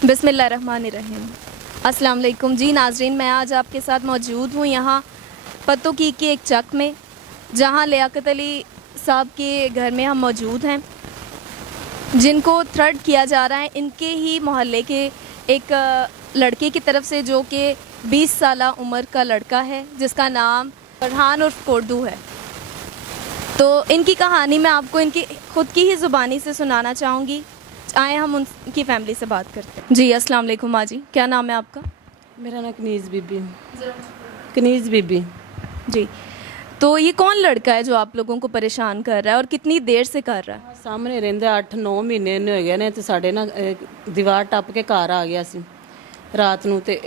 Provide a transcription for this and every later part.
बिस्मिल्लाहिर्रहमानिर्रहीम। अस्सलाम वालेकुम जी नाजरीन, मैं आज आपके साथ मौजूद हूँ यहाँ पत्तोकी के एक चक में, जहाँ लियाकत अली साहब के घर में हम मौजूद हैं, जिनको थ्रेट किया जा रहा है इनके ही मोहल्ले के एक लड़के की तरफ से, जो कि 20 साल उम्र का लड़का है, जिसका नाम फरहान उर्फ कोर्डू है। तो इनकी कहानी मैं आपको इनकी ख़ुद की ही ज़ुबानी से सुनाना चाहूँगी। आए हम उनकी फैमिली से बात करते हैं। जी अस्सलाम वालेकुम माँ जी, क्या नाम है आपका? मेरा नाम कनीज़ बीबी। कनीज़ बीबी जी। तो ये कौन लड़का है जो आप लोगों को परेशान कर रहा है और कितनी देर से कर रहा है? सामने रहंदा 8-9 महीने हो गए ने, ते साडे ना दीवार टप के घर आ गया सी रात नूं, ते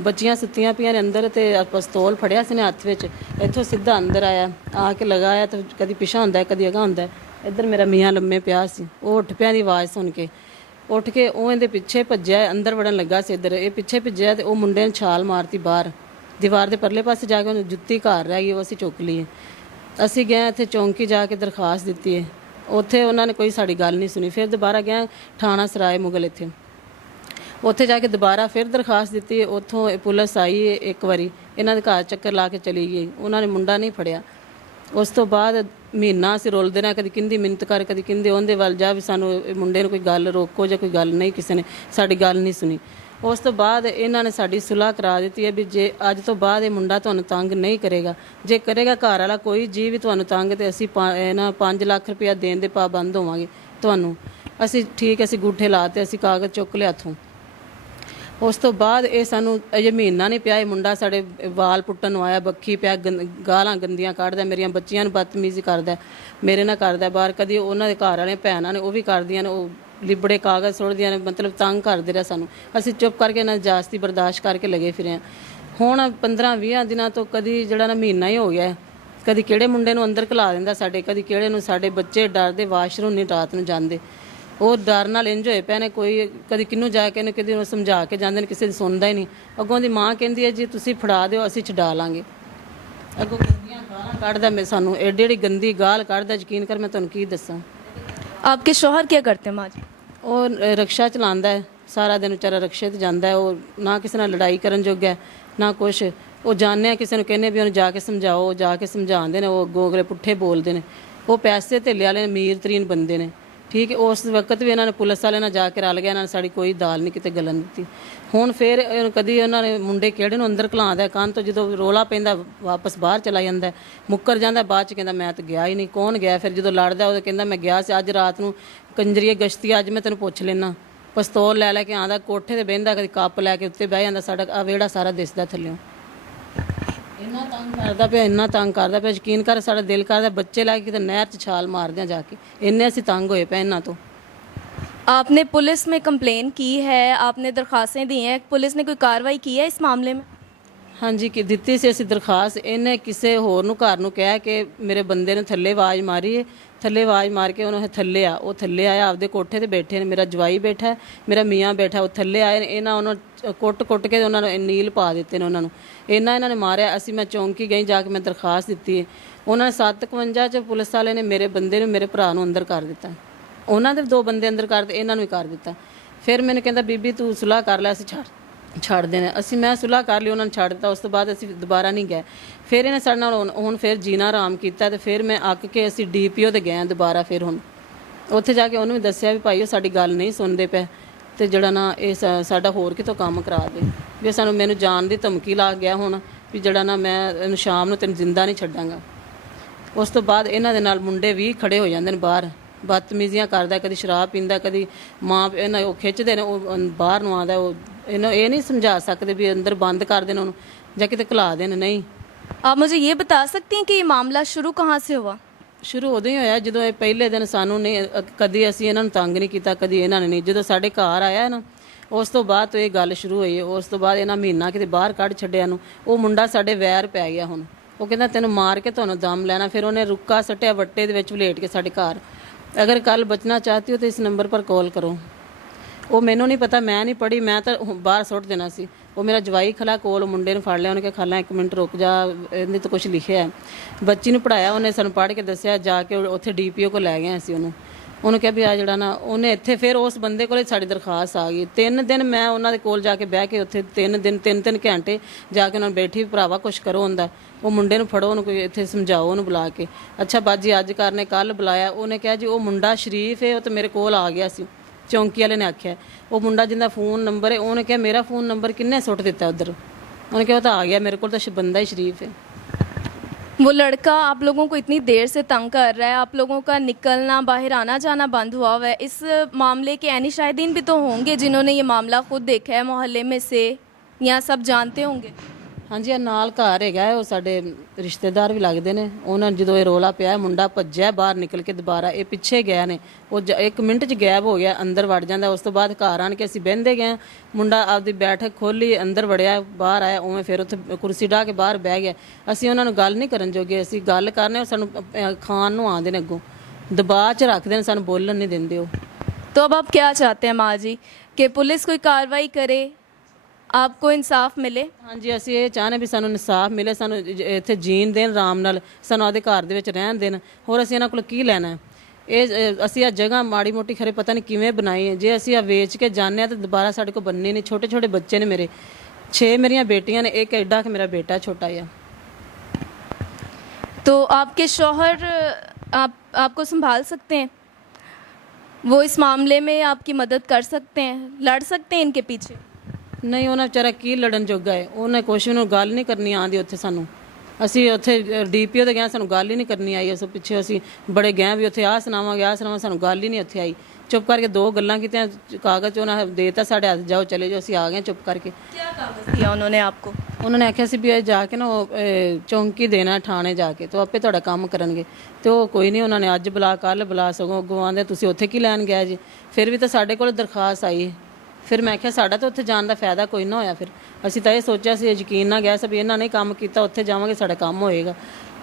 बच्चियां सुत्तियां पियां ने अंदर, ते पिस्तौल फड़िया सी ने हत्थ विच, इत्थों सीधा अंदर आया, आके लगाया, तो कदी पिछा हुंदा है कदी अगा हुंदा है। इधर मेरा मियाँ लम्मे पिया सी, वो उठ पिया दी आवाज़ सुन के उठ के वो इहदे पिछे भज्जिया, अंदर वड़न लगा सी, इधर ये पिछे भज्जिया, तो वो मुंडे ने छाल मारती बाहर दीवार के परले पासे जाके, उन्हें जुत्ती घर रह गई, वो असीं चुक ली है। असीं गए इत्थे चौंकी जाके दरखास्त दित्ती है, उत्थे उन्होंने कोई साड़ी गल नहीं सुनी। फिर दोबारा गए थाना सराय मुगल, इत्थे उत्थे जाके दोबारा फिर दरखास्त दित्ती है। उत्थों पुलिस आई है एक बारी, इन्हां दे घर चक्कर ला के चली गई, उन्होंने मुंडा नहीं फड़िया। उस तो बाद महीना असीं रोलदे रहे, कदी किंदी मिन्नत कर, कदी किंदे उहदे वल जा भी सानू मुंडे नूं कोई गल रोको जां कोई गल नहीं, किसी ने साडी गल नहीं सुनी। उस तो बाद इन्हां ने साडी सुलह करा दित्ती है भी जे अज तो बाद ये मुंडा तुहानूं तंग नहीं करेगा, जे करेगा घर वाला कोई जी भी तुहानूं तंग, ते असीं 5 लाख रुपया देण दे पाबंद होवांगे तुहानूं। असीं ठीक, असीं गूठे लाते, असीं कागज़ चुक लिया हत्थों। उस तो बाद ये सानू अजे महीना नहीं पिया, मुंडा साढ़े वाल पुट्टन आया, बक्खी पिया, गालां गंदियां कढ़दा, मेरियां बच्चियां नूं बदतमीजी करदा, मेरे नाल करदा बाहर, कदी उन्हां दे घर वाले भैणां ने वो भी करदियां ने, वो लिबड़े कागज़ सुट्टदियां ने, मतलब तंग करदे रहे सानू। असीं चुप करके ना जास्ती बर्दाश्त करके लगे फिरे हैं। हुण 15-20 दिनां तो कदी जिहड़ा ना महीना ही हो गया, कदी किहड़े मुंडे नूं अंदर घला दिंदा साडे, कदी किहड़े नूं, साडे बच्चे डरदे वाशरूम नहीं रात नूं जांदे, वो डर नाल इंज होए पे ने, कोई कदी किन्नू जाके ने कदी समझा के जांदे ने, किसी दी सुनदा ही नहीं। अगों दी माँ कहंदी है जी तुसीं फड़ा दिओ, असीं छडा लांगे। अगों गंदियां गालां कढ़दा, मैं सानू एडी एडी गंदी गाल कढ़दा, यकीन कर मैं तुहानूं की दस्सां। आपके शौहर क्या करते हैं माँ जी? ਉਹ ਰਿਕਸ਼ਾ ਚਲਾਉਂਦਾ ਹੈ, ਸਾਰਾ ਦਿਨ ਵਿਚਾਰਾ ਰਿਕਸ਼ੇ ਤੇ ਜਾਂਦਾ ਹੈ, ਉਹ ਨਾ ਕਿਸੇ ਨਾਲ ਲੜਾਈ ਕਰਨ ਜੋਗਾ ਨਾ ਕੁਛ। ਉਹ ਜਾਣਿਆ ਕਿਸੇ ਨੂੰ ਕਹਿੰਦੇ ਵੀ ਉਹਨੂੰ ਜਾ ਕੇ ਸਮਝਾਓ, ਜਾ ਕੇ ਸਮਝਾਉਂਦੇ ਨੇ, ਉਹ ਅੱਗੋਂ ਅਗਲੇ ਪੁੱਠੇ ਬੋਲਦੇ ਨੇ। ਉਹ ਪੈਸੇ ਧੇਲੇ ਵਾਲੇ ਅਮੀਰ ਤਰੀਨ ਬੰਦੇ ਨੇ, ਠੀਕ ਹੈ। ਉਸ ਵਕਤ ਵੀ ਇਹਨਾਂ ਨੇ ਪੁਲਿਸ ਵਾਲਿਆਂ ਨਾਲ ਜਾ ਕੇ ਰਲ ਗਿਆ, ਇਹਨਾਂ ਨੇ ਸਾਡੀ ਕੋਈ ਦਾਲ ਨਹੀਂ ਕਿਤੇ ਗਲਣ ਦਿੱਤੀ। ਹੁਣ ਫਿਰ ਕਦੀ ਉਹਨਾਂ ਨੇ ਮੁੰਡੇ ਕਿਹੜੇ ਨੂੰ ਅੰਦਰ ਘਲਾਉਂਦਾ ਕੰਨ ਤੋਂ, ਜਦੋਂ ਰੋਲਾ ਪੈਂਦਾ ਵਾਪਸ ਬਾਹਰ ਚਲਾ ਜਾਂਦਾ, ਮੁੱਕਰ ਜਾਂਦਾ, ਬਾਅਦ 'ਚ ਕਹਿੰਦਾ ਮੈਂ ਤਾਂ ਗਿਆ ਹੀ ਨਹੀਂ। ਕੌਣ ਗਿਆ? ਫਿਰ ਜਦੋਂ ਲੜਦਾ ਉਦੋਂ ਕਹਿੰਦਾ ਮੈਂ ਗਿਆ ਸੀ ਅੱਜ ਰਾਤ ਨੂੰ, ਕੰਜਰੀਏ ਗਸ਼ਤੀ, ਅੱਜ ਮੈਂ ਤੈਨੂੰ ਪੁੱਛ ਲੈਣਾ। ਪਿਸਤੌਲ ਲੈ ਕੇ ਆਉਂਦਾ, ਕੋਠੇ ਤੇ ਬਹਿੰਦਾ, ਕਦੀ ਕੱਪ ਲੈ ਕੇ ਉੱਤੇ ਬਹਿ ਜਾਂਦਾ, ਸਾਡਾ ਆ ਵਿਹੜਾ ਸਾਰਾ ਦਿਸਦਾ ਥੱਲਿਓਂ। ਇੰਨਾ ਤੰਗ ਕਰਦਾ ਪਿਆ, ਇੰਨਾ ਤੰਗ ਕਰਦਾ ਪਿਆ, ਯਕੀਨ ਕਰ ਸਾਡਾ ਦਿਲ ਕਰਦਾ ਬੱਚੇ ਲੈ ਕੇ ਕਿਤੇ ਨਹਿਰ 'ਚ ਛਾਲ ਮਾਰਦੇ ਜਾ ਕੇ, ਇੰਨੇ ਅਸੀਂ ਤੰਗ ਹੋਏ ਪਏ ਇਹਨਾਂ ਤੋਂ। आपने पुलिस में कंप्लेन की है, आपने दरखास्तें दी हैं, पुलिस ने कोई कार्रवाई की है इस मामले में? ਹਾਂਜੀ ਕਿ ਦਿੱਤੀ ਸੀ ਅਸੀਂ ਦਰਖਾਸਤ। ਇਹਨੇ ਕਿਸੇ ਹੋਰ ਨੂੰ ਘਰ ਨੂੰ ਕਿਹਾ ਕਿ ਮੇਰੇ ਬੰਦੇ ਨੂੰ ਥੱਲੇ ਆਵਾਜ਼ ਮਾਰੀ ਹੈ, ਥੱਲੇ ਆਵਾਜ਼ ਮਾਰ ਕੇ ਉਹਨੂੰ ਥੱਲੇ ਆ। ਉਹ ਥੱਲੇ ਆਇਆ, ਆਪਦੇ ਕੋਠੇ ਤੇ ਬੈਠੇ ਨੇ, ਮੇਰਾ ਜਵਾਈ ਬੈਠਾ, ਮੇਰਾ ਮੀਆਂ ਬੈਠਾ, ਉਹ ਥੱਲੇ ਆਏ ਨੇ। ਇਹਨਾਂ ਉਹਨਾਂ ਕੁੱਟ ਕੇ ਉਹਨਾਂ ਨੂੰ ਨੀਲ ਪਾ ਦਿੱਤੇ ਨੇ, ਉਹਨਾਂ ਨੂੰ ਇਹਨਾਂ ਨੇ ਮਾਰਿਆ। ਅਸੀਂ ਮੈਂ ਚੌਂਕੀ ਗਈ, ਜਾ ਕੇ ਮੈਂ ਦਰਖਾਸਤ ਦਿੱਤੀ ਹੈ। ਉਹਨਾਂ ਨੇ 7:51 'ਚ ਪੁਲਿਸ ਵਾਲੇ ਨੇ ਮੇਰੇ ਬੰਦੇ ਨੂੰ, ਮੇਰੇ ਭਰਾ ਨੂੰ ਅੰਦਰ ਕਰ ਦਿੱਤਾ। ਉਹਨਾਂ ਦੇ 2 ਬੰਦੇ ਅੰਦਰ ਕਰ ਦਿੱਤੇ, ਇਹਨਾਂ ਨੂੰ ਵੀ ਕਰ ਦਿੱਤਾ। ਫਿਰ ਮੈਨੂੰ ਕਹਿੰਦਾ ਬੀਬੀ ਤੂੰ ਸੁਲਾਹ ਕਰ ਲੈ, ਅਸੀਂ ਛੱਡਦੇ ਨੇ। ਅਸੀਂ ਮੈਂ ਸੁਲਾਹ ਕਰ ਲਈ, ਉਹਨਾਂ ਨੇ ਛੱਡ ਦਿੱਤਾ। ਉਸ ਤੋਂ ਬਾਅਦ ਅਸੀਂ ਦੁਬਾਰਾ ਨਹੀਂ ਗਏ। ਫਿਰ ਇਹਨੇ ਸਾਡੇ ਨਾਲ ਹੁਣ ਫਿਰ ਜੀਣਾ ਆਰਾਮ ਕੀਤਾ, ਤੇ ਫਿਰ ਮੈਂ ਅੱਕ ਕੇ ਅਸੀਂ DPO ਤੇ ਗਏ ਦੁਬਾਰਾ। ਫਿਰ ਹੁਣ ਉੱਥੇ ਜਾ ਕੇ ਉਹਨੂੰ ਵੀ ਦੱਸਿਆ ਵੀ ਭਾਈ ਉਹ ਸਾਡੀ ਗੱਲ ਨਹੀਂ ਸੁਣਦੇ ਪਏ, ਤੇ ਜਿਹੜਾ ਨਾ ਇਹ ਸਾਡਾ ਹੋਰ ਕਿਤੋਂ ਕੰਮ ਕਰਾ ਦੇ, ਵੀ ਸਾਨੂੰ ਮੈਨੂੰ ਜਾਣ ਦੀ ਧਮਕੀ ਲਾ ਗਿਆ ਹੁਣ, ਵੀ ਜਿਹੜਾ ਨਾ ਮੈਂ ਇਹਨੂੰ ਸ਼ਾਮ ਨੂੰ ਤੈਨੂੰ ਜ਼ਿੰਦਾ ਨਹੀਂ ਛੱਡਾਂਗਾ। ਉਸ ਤੋਂ ਬਾਅਦ ਇਹਨਾਂ ਦੇ ਨਾਲ ਮੁੰਡੇ ਵੀ ਖੜੇ ਹੋ ਜਾਂਦੇ ਨੇ ਬਾਹਰ, ਬਦਤਮੀਜ਼ੀਆਂ ਕਰਦਾ, ਕਦੀ ਸ਼ਰਾਬ ਪੀਂਦਾ, ਕਦੀ ਮਾਂ ਇਹਨਾਂ ਉਹ ਖਿੱਚਦੇ ਨੇ, ਉਹ ਬਾਹਰ ਨੂੰ ਆਉਂਦਾ। ਉਹ ਇਹਨੂੰ ਇਹ ਨਹੀਂ ਸਮਝਾ ਸਕਦੇ ਵੀ ਅੰਦਰ ਬੰਦ ਕਰ ਦੇਣ ਉਹਨੂੰ ਜਾਂ ਕਿਤੇ ਘਲਾ ਦੇਣ, ਨਹੀਂ। आप मुझे ये बता सकती हैं कि ये मामला शुरू कहाँ से हुआ? ਸ਼ੁਰੂ ਉਦੋਂ ਹੀ ਹੋਇਆ ਜਦੋਂ ਇਹ ਪਹਿਲੇ ਦਿਨ ਸਾਨੂੰ ਨਹੀਂ ਕਦੀ ਅਸੀਂ ਇਹਨਾਂ ਨੂੰ ਤੰਗ ਨਹੀਂ ਕੀਤਾ, ਕਦੀ ਇਹਨਾਂ ਨੇ ਨਹੀਂ। ਜਦੋਂ ਸਾਡੇ ਘਰ ਆਇਆ ਨਾ, ਉਸ ਤੋਂ ਬਾਅਦ ਤੋਂ ਇਹ ਗੱਲ ਸ਼ੁਰੂ ਹੋਈ। ਉਸ ਤੋਂ ਬਾਅਦ ਇਹਨਾਂ ਮਹੀਨਾ ਕਿਤੇ ਬਾਹਰ ਕੱਢ ਛੱਡਿਆ ਨੂੰ। ਉਹ ਮੁੰਡਾ ਸਾਡੇ ਵੈਰ ਪੈ ਗਿਆ ਹੁਣ, ਉਹ ਕਹਿੰਦਾ ਤੈਨੂੰ ਮਾਰ ਕੇ ਤੁਹਾਨੂੰ ਦਮ ਲੈਣਾ। ਫਿਰ ਉਹਨੇ ਰੁੱਕਾ ਸੱਟਿਆ ਵੱਟੇ ਦੇ ਵਿੱਚ ਵਲੇਟ ਕੇ ਸਾਡੇ ਘਰ। अगर कल बचना चाहती हो तो इस नंबर पर कॉल करो। वो मैनू नहीं पता, मैं नहीं पढ़ी, मैं तो बाहर सुट देना सी। वो मेरा जवाई खला कोल, मुंडे ने फड़ लिया, उन्हें कहा खाला 1 मिनट रुक जा, इहदे तो कुछ लिखिया है। बच्ची ने पढ़ाया, उन्हें सानू पढ़ के दसिया, जाके उत्थे DPO को लै गए असीं उन्होंने। ਉਹਨੂੰ ਕਿਹਾ ਵੀ ਆ ਜਿਹੜਾ ਨਾ ਉਹਨੇ ਇੱਥੇ ਫਿਰ ਉਸ ਬੰਦੇ ਕੋਲੇ ਸਾਡੀ ਦਰਖਾਸਤ ਆ ਗਈ। 3 ਦਿਨ ਮੈਂ ਉਹਨਾਂ ਦੇ ਕੋਲ ਜਾ ਕੇ ਬਹਿ ਕੇ ਉੱਥੇ 3 ਘੰਟੇ ਜਾ ਕੇ ਉਹਨਾਂ ਨੂੰ ਬੈਠੀ ਭਰਾਵਾ ਕੁਛ ਕਰੋ ਹੁੰਦਾ, ਉਹ ਮੁੰਡੇ ਨੂੰ ਫੜੋ, ਉਹਨੂੰ ਕੋਈ ਇੱਥੇ ਸਮਝਾਓ ਉਹਨੂੰ ਬੁਲਾ ਕੇ। ਅੱਛਾ ਬਾਜੀ ਅੱਜ ਕਰਨੇ ਕੱਲ ਬੁਲਾਇਆ, ਉਹਨੇ ਕਿਹਾ ਜੀ ਉਹ ਮੁੰਡਾ ਸ਼ਰੀਫ ਹੈ, ਉਹ ਤਾਂ ਮੇਰੇ ਕੋਲ ਆ ਗਿਆ ਸੀ। ਚੌਂਕੀ ਵਾਲੇ ਨੇ ਆਖਿਆ ਉਹ ਮੁੰਡਾ ਜਿੰਦਾ ਫੋਨ ਨੰਬਰ ਹੈ, ਉਹਨੇ ਕਿਹਾ ਮੇਰਾ ਫੋਨ ਨੰਬਰ ਕਿੰਨੇ ਸੁੱਟ ਦਿੱਤਾ ਉਧਰ। ਉਹਨੇ ਕਿਹਾ ਉਹ ਤਾਂ ਆ ਗਿਆ ਮੇਰੇ ਕੋਲ, ਤਾਂ ਬੰਦਾ ਹੀ ਸ਼ਰੀਫ है। वो लड़का आप लोगों को इतनी देर से तंग कर रहा है, आप लोगों का निकलना बाहर आना जाना बंद हुआ हुआ है। इस मामले के ऐनी शाहिदीन भी तो होंगे जिन्होंने ये मामला खुद देखा है मोहल्ले में से, यहाँ सब जानते होंगे। ਹਾਂਜੀ ਆ ਨਾਲ ਘਰ ਹੈਗਾ ਉਹ ਸਾਡੇ ਰਿਸ਼ਤੇਦਾਰ ਵੀ ਲੱਗਦੇ ਨੇ। ਉਹਨਾਂ ਜਦੋਂ ਇਹ ਰੋਲਾ ਪਿਆ ਮੁੰਡਾ ਭੱਜਿਆ ਬਾਹਰ ਨਿਕਲ ਕੇ, ਦੁਬਾਰਾ ਇਹ ਪਿੱਛੇ ਗਿਆ ਨੇ, ਉਹ 1 ਮਿੰਟ 'ਚ ਗਾਇਬ ਹੋ ਗਿਆ, ਅੰਦਰ ਵੜ ਜਾਂਦਾ। ਉਸ ਤੋਂ ਬਾਅਦ ਘਰ ਆਣ ਕੇ ਅਸੀਂ ਬਹਿੰਦੇ ਗਏ, ਮੁੰਡਾ ਆਪਦੀ ਬੈਠਕ ਖੋਲੀ, ਅੰਦਰ ਵੜਿਆ, ਬਾਹਰ ਆਇਆ, ਉਵੇਂ ਫਿਰ ਉੱਥੇ ਕੁਰਸੀ ਢਾ ਕੇ ਬਾਹਰ ਬਹਿ ਗਿਆ। ਅਸੀਂ ਉਹਨਾਂ ਨੂੰ ਗੱਲ ਨਹੀਂ ਕਰਨ ਜੋਗੇ, ਅਸੀਂ ਗੱਲ ਕਰਨੇ ਉਹ ਸਾਨੂੰ ਖਾਣ ਨੂੰ ਆਉਂਦੇ ਨੇ, ਅੱਗੋਂ ਦਬਾਅ 'ਚ ਰੱਖਦੇ ਨੇ, ਸਾਨੂੰ ਬੋਲਣ ਨਹੀਂ ਦਿੰਦੇ ਉਹ। तो अब आप क्या चाहते हैं माँ जी कि पुलिस कोई कार्रवाई करे, आपको इंसाफ मिले? ਹਾਂਜੀ ਅਸੀਂ ਇਹ ਚਾਹੁੰਦੇ ਵੀ ਸਾਨੂੰ ਇਨਸਾਫ ਮਿਲੇ, ਸਾਨੂੰ ਇੱਥੇ ਜੀਣ ਦੇਣ ਆਰਾਮ ਨਾਲ, ਸਾਨੂੰ ਆਪਦੇ ਘਰ ਦੇ ਵਿੱਚ ਰਹਿਣ ਦੇਣ। ਹੋਰ ਅਸੀਂ ਇਹਨਾਂ ਕੋਲ ਕੀ ਲੈਣਾ ਹੈ? ਇਹ ਅਸੀਂ ਆ ਜਗ੍ਹਾ ਮਾੜੀ ਮੋਟੀ ਖਰੇ ਪਤਾ ਨਹੀਂ ਕਿਵੇਂ ਬਣਾਈ ਹੈ। ਜੇ ਅਸੀਂ ਆ ਵੇਚ ਕੇ ਜਾਂਦੇ ਹਾਂ ਤਾਂ ਦੁਬਾਰਾ ਸਾਡੇ ਕੋਲ ਬੰਨੇ ਨਹੀਂ। ਛੋਟੇ ਛੋਟੇ ਬੱਚੇ ਨੇ ਮੇਰੇ, 6 ਮੇਰੀਆਂ ਬੇਟੀਆਂ ਨੇ, ਇੱਕ ਐਡਾ ਕਿ ਮੇਰਾ ਬੇਟਾ ਛੋਟਾ ਆ। तो आपके शौहर आपको संभाल सकते हैं? वो इस मामले में आपकी मदद कर सकते हैं, लड़ सकते हैं इनके पीछे? ਨਹੀਂ ਉਹਨਾਂ ਵਿਚਾਰਾ ਕੀ ਲੜਨ ਜੋਗਾ ਹੈ, ਉਹਨੇ ਕੁਛ ਨੂੰ ਗੱਲ ਨਹੀਂ ਕਰਨੀ ਆਉਂਦੀ ਉੱਥੇ ਸਾਨੂੰ। ਅਸੀਂ ਉੱਥੇ ਡੀਪੀਓ ਤੇ ਗਏ, ਸਾਨੂੰ ਗੱਲ ਹੀ ਨਹੀਂ ਕਰਨੀ ਆਈ। ਉਸ ਪਿੱਛੇ ਅਸੀਂ ਬੜੇ ਗਏ ਵੀ ਉੱਥੇ ਆਹ ਸੁਣਾਵਾਂਗੇ ਆਹ ਸੁਣਾਵਾਂ, ਸਾਨੂੰ ਗੱਲ ਹੀ ਨਹੀਂ ਉੱਥੇ ਆਈ। ਚੁੱਪ ਕਰਕੇ 2 ਗੱਲਾਂ ਕੀਤੀਆਂ, ਕਾਗਜ਼ ਉਹਨਾਂ ਦੇਤਾ ਸਾਡੇ ਹੱਥ, ਜਾਓ ਚਲੇ ਜਾਓ। ਅਸੀਂ ਆ ਗਏ ਚੁੱਪ ਕਰਕੇ। क्या कागज दिया उन्होंने आपको? ਉਹਨਾਂ ਨੇ ਆਖਿਆ ਸੀ ਵੀ ਇਹ ਜਾ ਕੇ ਨਾ ਉਹ ਚੌਂਕੀ ਦੇਣਾ ਥਾਣੇ ਜਾ ਕੇ, ਤੇ ਆਪੇ ਤੁਹਾਡਾ ਕੰਮ ਕਰਨਗੇ। ਤੇ ਉਹ ਕੋਈ ਨਹੀਂ, ਉਹਨਾਂ ਨੇ ਅੱਜ ਬੁਲਾ ਕੱਲ ਬੁਲਾ, ਸਗੋਂ ਅੱਗੋਂ ਆਂਦੇ ਤੁਸੀਂ ਉੱਥੇ ਕੀ ਲੈਣ ਗਿਆ ਜੀ। ਫਿਰ ਵੀ ਤਾਂ ਸਾਡੇ ਕੋਲ ਦਰਖਾਸਤ ਆਈ। ਫਿਰ ਮੈਂ ਕਿਹਾ ਸਾਡਾ ਤਾਂ ਉੱਥੇ ਜਾਣ ਦਾ ਫਾਇਦਾ ਕੋਈ ਨਾ ਹੋਇਆ। ਫਿਰ ਅਸੀਂ ਤਾਂ ਇਹ ਸੋਚਿਆ ਸੀ, ਯਕੀਨ ਨਾ ਗਿਆ ਸੀ ਵੀ ਇਹਨਾਂ ਨੇ ਕੰਮ ਕੀਤਾ, ਉੱਥੇ ਜਾਵਾਂਗੇ ਸਾਡਾ ਕੰਮ ਹੋਏਗਾ,